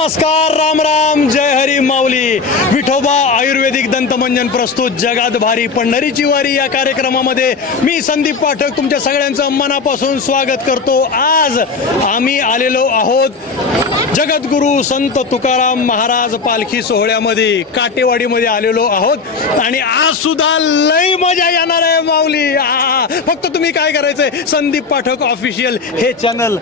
नमस्कार, राम राम, जय हरी माऊली. विठोबा आयुर्वेदिक दंतमंजन प्रस्तुत जगात भारी पंढरीची वारी या कार्यक्रमामध्ये मी संदीप पाठक तुमच्या सगळ्यांचं मनापासून स्वागत करतो. आज आम्ही आलेलो आहोत जगद्गुरू संत तुकाराम महाराज पालखी सोहळ्यामध्ये काटेवाडीमध्ये आलेलो आहोत आणि आज सुद्धा लई मजा येणार आहे माऊली. फक्त तुम्ही काय करायचंय, संदीप पाठक ऑफिशियल हे चॅनल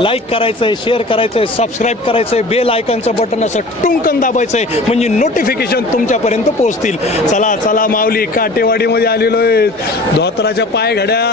लाईक करायचंय, शेअर करायचंय, सबस्क्राईब करायचंय, बेल आयकॉनचं बटन असं टुंकन दाबायचंय म्हणजे नोटिफिकेशन तुमच्यापर्यंत पोहोचतील. चला चला माऊली, काटेवाडीमध्ये आलेलो आहे. धोत्राच्या पाय घड्या.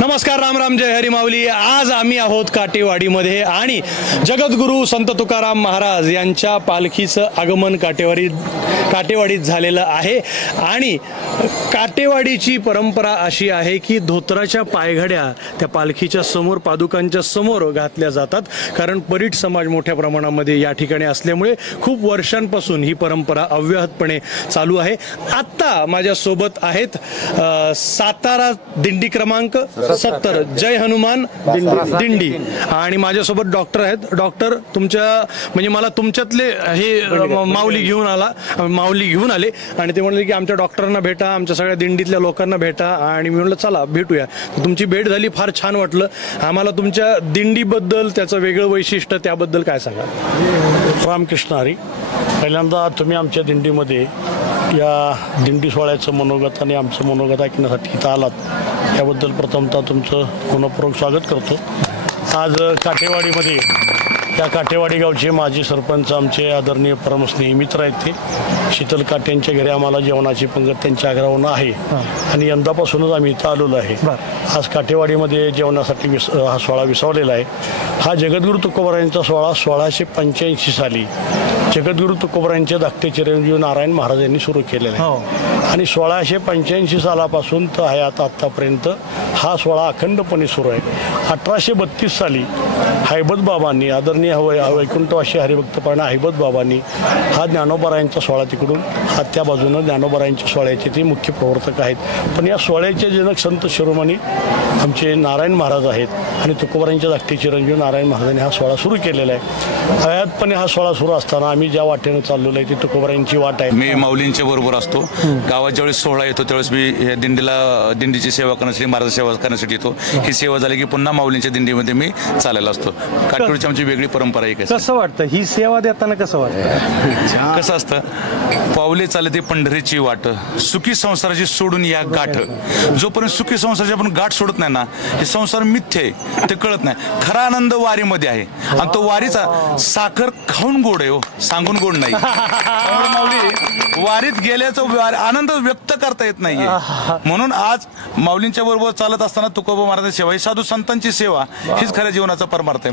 नमस्कार, राम राम, जय हरी माऊली. आज आम्ही आहोत काटेवाडीमध्ये आणि जगद्गुरू संत तुकाराम महाराज यांच्या पालखीचं आगमन काटेवाडीत झालेलं आहे. आणि काटेवाडीची परंपरा अशी आहे की धोत्राच्या पायघड्या त्या पालखीच्या समोर, पादुकांच्या समोर घातल्या जातात. कारण परीट समाज मोठ्या प्रमाणामध्ये या ठिकाणी असल्यामुळे खूप वर्षांपासून ही परंपरा अव्याहतपणे चालू आहे. आत्ता माझ्यासोबत आहेत सातारा दिंडी क्रमांक 70 जय हनुमान दिंडी आणि माझ्यासोबत डॉक्टर आहेत. डॉक्टर, तुमच्या म्हणजे मला तुमच्यातले हे माऊली घेऊन आले आणि ते म्हणले की आमच्या डॉक्टरांना भेटा, आमच्या सगळ्या दिंडीतल्या लोकांना भेटा. आणि मी म्हणलं चला भेटूया. तुमची भेट झाली, फार छान वाटलं. आम्हाला तुमच्या दिंडीबद्दल, त्याचं वेगळं वैशिष्ट्य, त्याबद्दल काय सांगा. रामकृष्ण हरी. पहिल्यांदा तुम्ही आमच्या दिंडीमध्ये या दिंडी सोहळ्याचं मनोगत आणि आमचं मनोगत ऐकण्यासाठी इथं आलात याबद्दल प्रथमतः तुमचं मनपूर्वक स्वागत करतो. आज काटेवाडीमध्ये या काटेवाडी गावचे माजी सरपंच, आमचे आदरणीय परमस्नेही मित्र आहेत ते शीतल काटेंच्या घरी आम्हाला जेवणाची पंगत त्यांच्या आग्रहावरून आहे आणि यंदापासूनच आम्ही इथं आलेलो आहे. आज काटेवाडीमध्ये जेवणासाठी हा सोहळा विसावलेला आहे. हा जगद्गुरू तुकोबारायांचा सोहळा 1685 साली जगद्गुरू तुकोबारायांचे धाकटे चिरंजीव नारायण महाराज यांनी सुरू केलेला आहे आणि 1685 सालापासून तर आहे आतापर्यंत हा सोहळा अखंडपणे सुरू आहे. 1832 साली हैबत बाबांनी, आदरणीय वैकुंठवासी हरिभक्तपणा हैबत बाबांनी हा ज्ञानोबारायांचा सोहळा तिकडून हा त्या बाजूनं ज्ञानोबारायांच्या सोहळ्याचे ते मुख्य प्रवर्तक आहेत. पण या सोहळ्याचे जनक संत शिरोमणी आमचे नारायण महाराज आहेत आणि तुकोबारायांच्या धाकटे चिरंजीव नारायण महाराजांनी हा सोहळा सुरू केलेला आहे. अव्याहतपणे हा सोहळा सुरू असताना आम्ही ज्या वाटेनं चाललेलो आहे ती तुकोबारायांची वाट आहे. मी माऊलींच्या बरोबर असतो. गावात ज्यावेळेस सोहळा येतो त्यावेळेस मी दिंडीची सेवा करण्यासाठी, महाराज सेवा करण्यासाठी येतो. ही सेवा झाली की पुन्हा माऊलींच्या दिंडीमध्ये मी चालायला असतो. काटेवाडीची आमची वेगळी परंपरा आहे. कसं वाटतं ही सेवा देताना, कसं वाटतं? कसं असतं, पावले चालते पंढरीची वाट, सुखी संसाराची सोडून या गाठ. जोपर्यंत सुखी संसाराची आपण गाठ सोडत नाही ना, हे संसार मिथ्य आहे, ते कळत नाही. खरा आनंद वारीमध्ये आहे आणि तो वारीचा साखर खाऊन गोड आहे, हो, सांगून गोड नाही. माऊली वारीत गेल्याचा आनंद व्यक्त करता येत नाहीये. म्हणून आज माऊलींच्या बरोबर चालत असताना तुकोबा महाराजांची सेवा, ही साधू संतांची सेवा, हीच खऱ्या जीवनाचा परमार्थ आहे.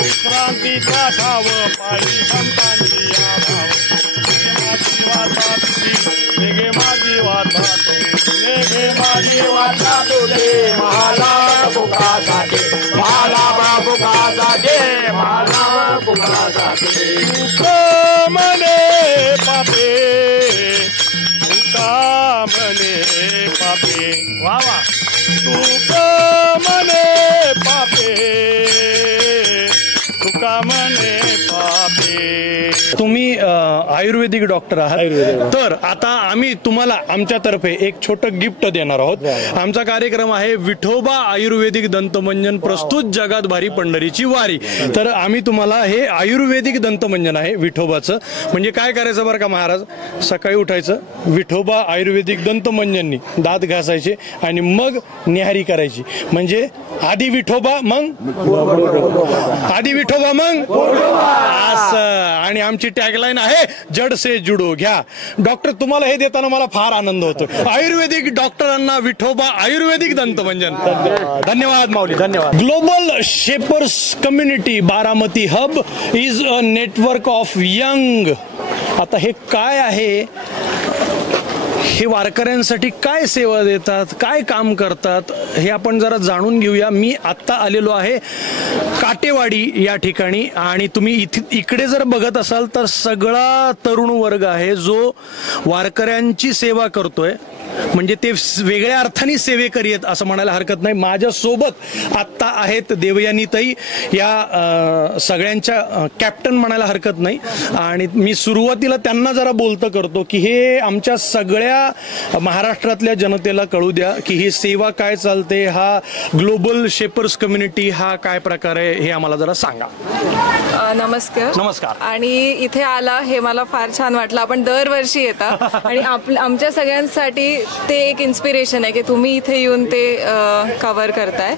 विश्रांतीचा ठाव पायी संतांची माझी वाचा तुझे मला बुकासाठी, मला बुकासाठी, मला बुकासाठी. मने पापे मने पापे, वा वा, तू मने पापे तुम्ही आयुर्वेदिक डॉक्टर आहात, तर आता आम्ही तुम्हाला आमच्यातर्फे एक छोटं गिफ्ट देणार आहोत. आमचा कार्यक्रम आहे विठोबा आयुर्वेदिक दंतमंजन प्रस्तुत जगात भारी पंढरीची वारी. तर आम्ही तुम्हाला हे आयुर्वेदिक दंतमंजन आहे विठोबाचं. म्हणजे काय करायचं बरं का महाराज, सकाळी उठायचं, विठोबा आयुर्वेदिक दंतमंजननी दात घासायचे आणि मग निहारी करायची. म्हणजे आधी विठोबा मग असं. आणि आमची टॅगलाईन आहे जड से जुडो. घ्या डॉक्टर, तुम्हाला हे देताना मला फार आनंद होतो. आयुर्वेदिक डॉक्टरांना विठोबा आयुर्वेदिक दंतमंजन. धन्यवाद माऊली, धन्यवाद. Global shapers community Baramati hub is a network of young. आता हे काय आहे, हे वारकऱ्यांसाठी काय सेवा देतात, काय काम करतात, हे आपण जरा जाणून घेऊया. मी आत्ता आलेलो आहे काटेवाडी या ठिकाणी, आणि तुम्ही इकडे जर बघत असाल तर सगळा तरुण वर्ग आहे जो वारकऱ्यांची सेवा करतोय. म्हणजे ते वेगळ्या अर्थाने सेवेकरी आहेत असं म्हणायला हरकत नाही. माझ्यासोबत आत्ता आहेत देवयानीताई, या सगळ्यांच्या कॅप्टन म्हणायला हरकत नाही. आणि मी सुरुवातीला त्यांना जरा बोलतं करतो की हे आमच्या सगळ्या महाराष्ट्रातल्या जनतेला कळू द्या की ही सेवा काय चालते, हा ग्लोबल शेपर्स कम्युनिटी हा काय प्रकार आहे, हे आम्हाला जरा सांगा. नमस्कार. नमस्कार. आणि इथे आला हे मला फार छान वाटलं. आपण दरवर्षी येता आणि आमच्या सगळ्यांसाठी ते एक इन्स्पिरेशन आहे की तुम्ही इथे येऊन ते कव्हर करताय.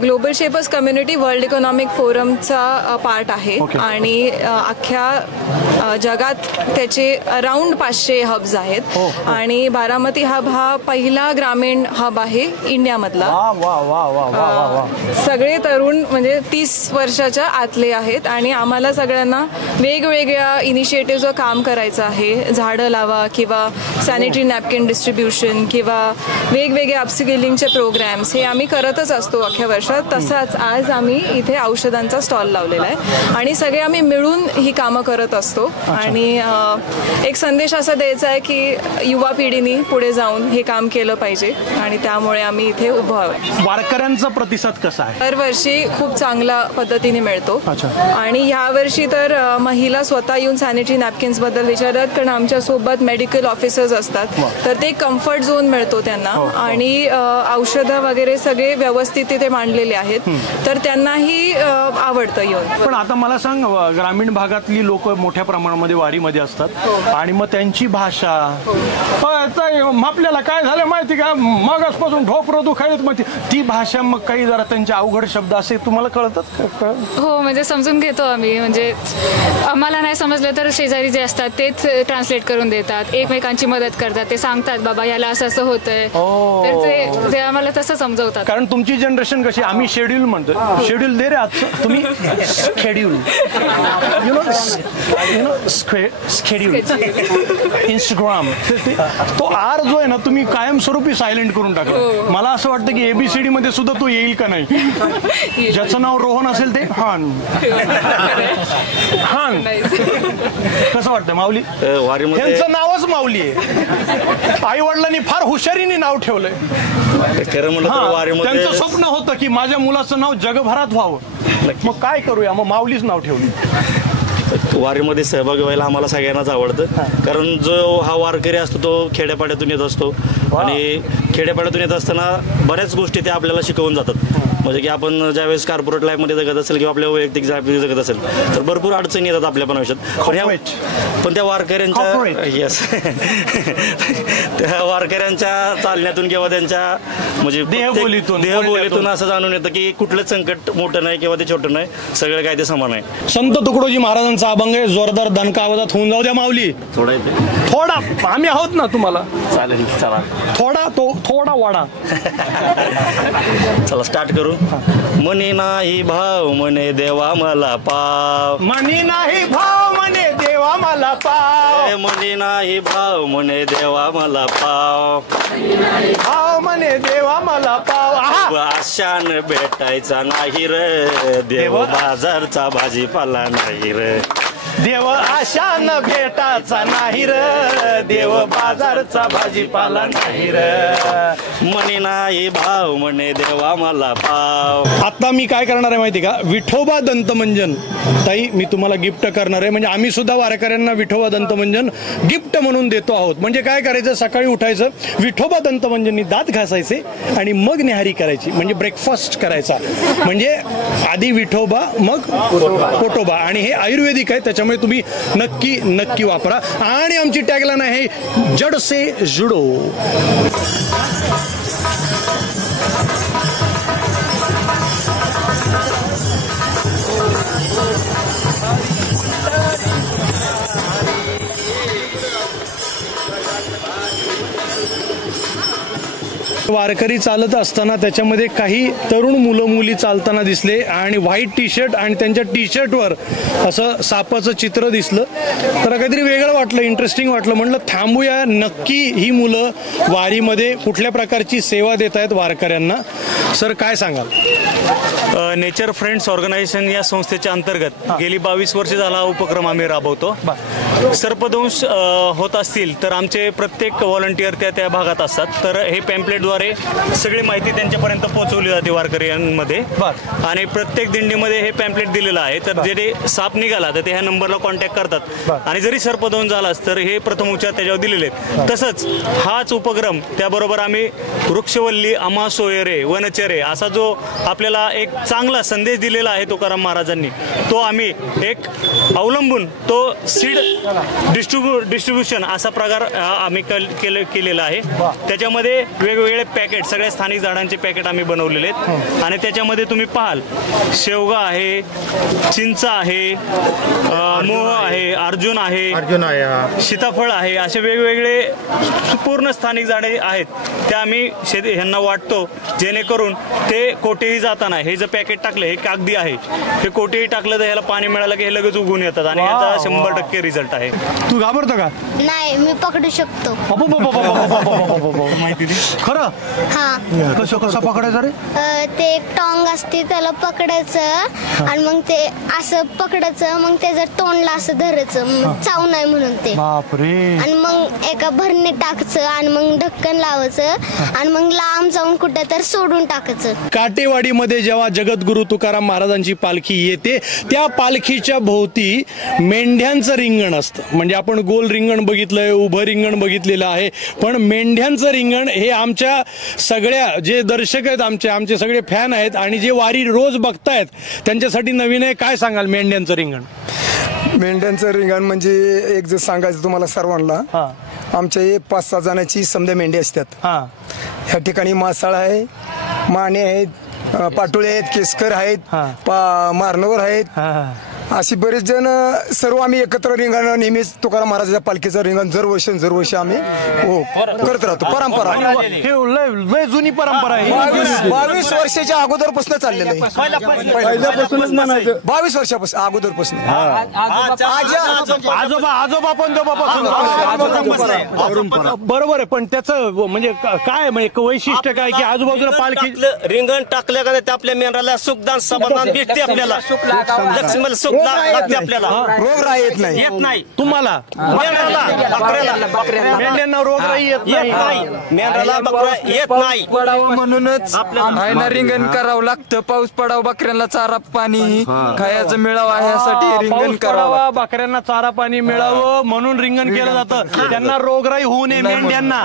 Global shapers community world economic फोरमचा पार्ट आहे आणि अख्ख्या जगात त्याचे अराउंड 500 हब्स आहेत. आणि बारामती हब हा पहिला ग्रामीण हब आहे इंडियामधला. सगळे तरुण म्हणजे 30 वर्षाच्या आतले आहेत आणि आम्हाला सगळ्यांना वेगवेगळ्या इनिशिएटिव्हवर काम करायचं आहे. झाडं लावा किंवा सॅनिटरी नॅपकिन डिस्ट्रीब्युशन किंवा वेगवेगळे अपस्किलिंगचे प्रोग्राम्स हे आम्ही करतच असतो अख्ख्या वर्षात. तसाच आज आम्ही इथे औषधांचा स्टॉल लावलेला आहे आणि सगळे आम्ही मिळून ही कामं करत असतो. आणि एक संदेश असा द्यायचा आहे की युवा पिढीने पुढे जाऊन हे काम केलं पाहिजे आणि त्यामुळे आम्ही इथे उभं आहोत. वारकऱ्यांचा प्रतिसाद कसा आहे? दरवर्षी खूप चांगल्या पद्धतीने मिळतो आणि यावर्षी तर महिला स्वतः येऊन सॅनिटरी नॅपकिन्स बद्दल विचारतात, कारण आमच्या सोबत मेडिकल ऑफिसर्स असतात तर ते कम्फर्ट झोन मिळतो त्यांना. आणि औषधं वगैरे सगळे व्यवस्थित तिथे मांडलेले आहेत तर त्यांनाही आवडतं येऊन. पण आता मला सांग, ग्रामीण भागातली लोक मोठ्या प्रमाणामध्ये वारीमध्ये असतात आणि मग त्यांची भाषा आपल्याला काय झालं माहिती का, मागासपासून ढोपरं दुखायला मग ती भाषा, मग काही जरा त्यांचे अवघड शब्द असे तुम्हाला कळतात? हो, म्हणजे समजून घेतो आम्ही. म्हणजे आम्हाला नाही समजलं तर शेजारी जे असतात तेच ट्रान्सलेट करून देतात, एकमेकांची मदत करतात. ते सांगतात बाबा याला असं असं होतंय, तर ते आम्हाला तसं समजवतात. कारण तुमची जनरेशन कशी, आम्ही शेड्यूल म्हणतो, शेड्यूल दे रे आजचं, तुम्ही शेड्यूल शेड्यूल इंस्टाग्राम, तो आर जो आहे ना तुम्ही कायमस्वरूपी सायलेंट करून टाकला. मला असं वाटतं की एबीसीडी मध्ये सुद्धा तो येईल का नाही. ज्याचं नाव रोहन असेल ते हान हान. कसं वाटतं माऊली? त्यांचं नावच माऊली आहे. आई वडिलांनी फार हुशारीने नाव ठेवलंय. त्यांचं स्वप्न होतं की माझ्या मुलाचं नाव जगभरात व्हावं, मग काय करूया, मग माऊलीच नाव ठेवलं. वारीमध्ये सहभागी व्हायला आम्हाला सगळ्यांनाच आवडतं, कारण जो हा वारकरी असतो तो खेड्यापाड्यातून येत असतो आणि खेड्यापाड्यातून येत असताना बऱ्याच गोष्टी ते आपल्याला शिकवून जातात. म्हणजे की आपण ज्यावेळेस कॉर्पोरेट लाईफमध्ये जगत असेल किंवा आपल्या वैयक्तिक जगत असेल तर भरपूर अडचणी येतात आपल्या पण आयुष्यात. पण त्या वारकऱ्यांच्या त्या वारकऱ्यांच्या चालण्यातून किंवा त्यांच्या म्हणजे देहबोलीतून असं जाणून येतं की कुठलंच संकट मोठं नाही किंवा ते छोटं नाही, सगळं काय ते समान आहे. संत तुकडोजी महाराजांचा अभंग आहे, जोरदार दणका आवाजात होऊन जाऊ द्या माऊली. थोडा आम्ही आहोत ना तुम्हाला, चालेल, चला थोडा वाडा. चला स्टार्ट करू. मनी नाही भाव म्हणे देवा मला पाव, मनी नाही भाव म्हणे देवा मला पाव, मनी नाही भाव म्हणे देवा मला पाव, भाव म्हणे देवा मला पाव. आशान भेटायचा नाही रे देव, बाजारचा भाजीपाला नाही रे. देव आशान भेटाचा नाही र, देव बाजारचा भाजीपाला नाही र. म्हणे नाही भाव म्हणे देवा मला भाव. आता मी काय करणार आहे माहिती का, विठोबा दंतमंजन ताई मी तुम्हाला गिफ्ट करणार आहे. म्हणजे आम्ही सुद्धा वारकऱ्यांना विठोबा दंतमंजन गिफ्ट म्हणून देतो आहोत. म्हणजे काय करायचं, सकाळी उठायचं, विठोबा दंतमंजननी दात घासायचे आणि मग न्याहारी करायची, म्हणजे ब्रेकफास्ट करायचा. म्हणजे आधी विठोबा मग पोटोबा. आणि हे आयुर्वेदिक आहे, त्याच्यामुळे तुम्ही नक्की वापरा. आणि आमची टॅगलाईन आहे जड से जुडो. वारकरी चालत असताना त्याच्यामध्ये काही तरुण मुलं मुली चालताना दिसले आणि व्हाईट टी शर्ट आणि त्यांच्या टी शर्टवर असं सापाचं चित्र दिसलं. तर काहीतरी वेगळं वाटलं, इंटरेस्टिंग वाटलं. म्हणलं थांबूया, नक्की ही मुलं वारीमध्ये कुठल्या प्रकारची सेवा देत आहेत वारकऱ्यांना. सर काय सांगाल? नेचर फ्रेंड्स ऑर्गनायझेशन या संस्थेच्या अंतर्गत गेली 22 वर्ष झाला हा उपक्रम आम्ही राबवतो. सर्पदंश होत असतील तर आमचे प्रत्येक व्हॉलंटियर त्या भागात असतात. तर हे पॅम्पलेटद्वारे सगळी माहिती त्यांच्यापर्यंत पोहोचवली जाते वारकऱ्यांमध्ये. आणि प्रत्येक दिंडीमध्ये हे पॅम्पलेट दिलेलं आहे. तर जे साप निघाला तर ते ह्या नंबरला कॉन्टॅक्ट करतात. आणि जरी सर्पदंश झाला तर हे प्रथम उपचार त्याच्यावर दिलेले आहेत. तसंच हाच उपक्रम त्याबरोबर आम्ही वृक्षवल्ली आम्हा सोयरे वनचरे असा जो आपल्याला एक चांगला संदेश दिलेला आहे तुकाराम महाराजांनी, तो आम्ही एक अवलंबून तो सीड डिस्ट्रीब्युशन असा प्रकार आम्ही केलेला आहे. त्याच्यामध्ये वेगवेगळे पॅकेट, सगळ्या स्थानिक झाडांचे पॅकेट आम्ही बनवलेले आहेत. आणि त्याच्यामध्ये तुम्ही पाहाल शेवगा आहे, चिंच आहे, मोह आहे, अर्जुन आहे, सीताफळ आहे, असे वेगवेगळे पूर्ण स्थानिक झाडे आहेत. ते आम्ही ह्यांना वाटतो, जेणेकरून ते कोठेही जाताना हे जर पॅकेट टाकलं, हे कागदी आहे, हे कोठेही टाकलं तर ह्याला पाणी मिळालं की हे लगेच उगवून येतात. आणि याचा 100% रिझल्ट आहे. तू घाबरतो का? नाही, मी पकडू शकतो. माहिती खरं? हा. कसं पकडायचं रे? ते एक टॉंग असते, त्याला पकडायचं आणि मग ते असं पकडायचं, मग ते जर तोंडला असं धरायचं, चावू नाही म्हणून ते. बापरे. आणि मग एका भरणे टाकायचं आणि मग ढक्कन लावायचं आणि मग लांब जाऊन कुठं तर सोडून टाकायचं. काटेवाडीमध्ये जेव्हा जगद्गुरु तुकाराम महाराजांची पालखी येते, त्या पालखीच्या भोवती मेंढ्यांचं रिंगण असतं. म्हणजे आपण गोल रिंगण बघितलंय, उभं रिंगण बघितलेलं आहे, पण मेंढ्यांचं रिंगण हे आमच्या सगळ्या जे दर्शक आहेत, आमचे सगळे फॅन आहेत आणि जे वारी रोज बघतायत त्यांच्यासाठी नवीन आहे. काय सांगाल मेंढ्यांचं रिंगण? मेंढ्यांचं रिंगण म्हणजे एक जर सांगायचं तुम्हाला सर्वांना, आमच्या 5-6 जणांची समजा मेंढी असतात. ह्या ठिकाणी मासाळ आहे, माने आहेत, पाटोळे आहेत, केसकर आहेत, मारनवर आहेत, अशी बरेच जण सर्व आम्ही एकत्र रिंगण नेहमीच तुकाराम महाराजाच्या पालखीचं रिंगण दरवर्षी आम्ही करत राहतो. परंपरा लय जुनी परंपरा आहे. 22 वर्षाच्या अगोदरपासून चाललेलं आहे. पहिल्यापासूनच म्हणायचं, 22 वर्षापासून अगोदरपासून. आजोबा बरोबर आहे. पण त्याचं म्हणजे काय म्हणजे वैशिष्ट्य काय की आजूबाजूला पालखी रिंगण टाकल्या का ते आपल्या मेंढराला सुखदान समाधान भेटते, आपल्याला लक्ष्मीला सुख लागते, आपल्याला रोगराई येत नाही. तुम्हाला मेंढ्यांना रोगराई येत नाही, मेंढराला बकरा येत नाही. म्हणूनच आपल्याला रिंगण करावं लागतं. पाऊस पडावं, बकऱ्यांना चारा पाणी खायचं मिळावं यासाठी रिंगण करावं. बकऱ्यांना चारा पाणी मिळावं म्हणून रिंगण केलं जातं. त्यांना रोगराई होऊ नये मेंढ्यांना.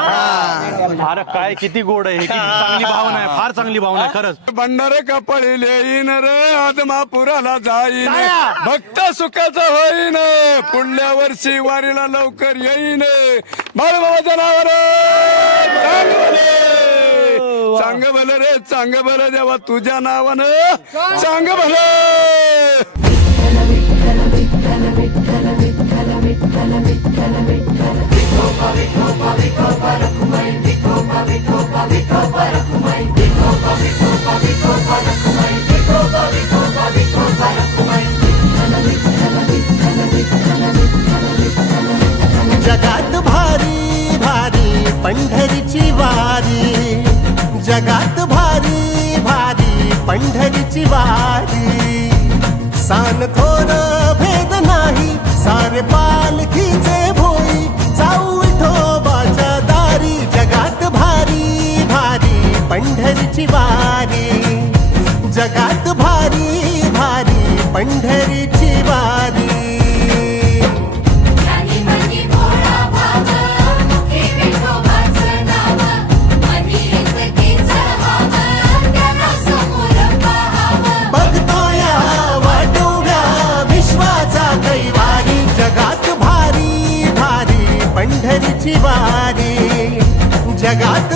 अरे काय किती गोड आहे, चांगली भावना आहे, फार चांगली भावना आहे खरंच. भंडारे कपडे येईन रे आदमापुराला जाईन, भक्त सुखाचा होईन, पुढल्या वर्षी वारीला लवकर येईन. बाळूबाबा जनावर चांग भलं रे, चांग भलं देवा तुझ्या नावानं, चांग भलं. जगात भारी भारी पंढरीची वारी, जगात भारी भारी पंढरीची वारी. सान थोर भेद नाही नाही सारे पालखीचे भोई जाऊ विठोबाच्या दारी जगात भारी भारी पंढरीची वारी जगात भारी भारी पंढरीची वारी पंढरीची वारी जगात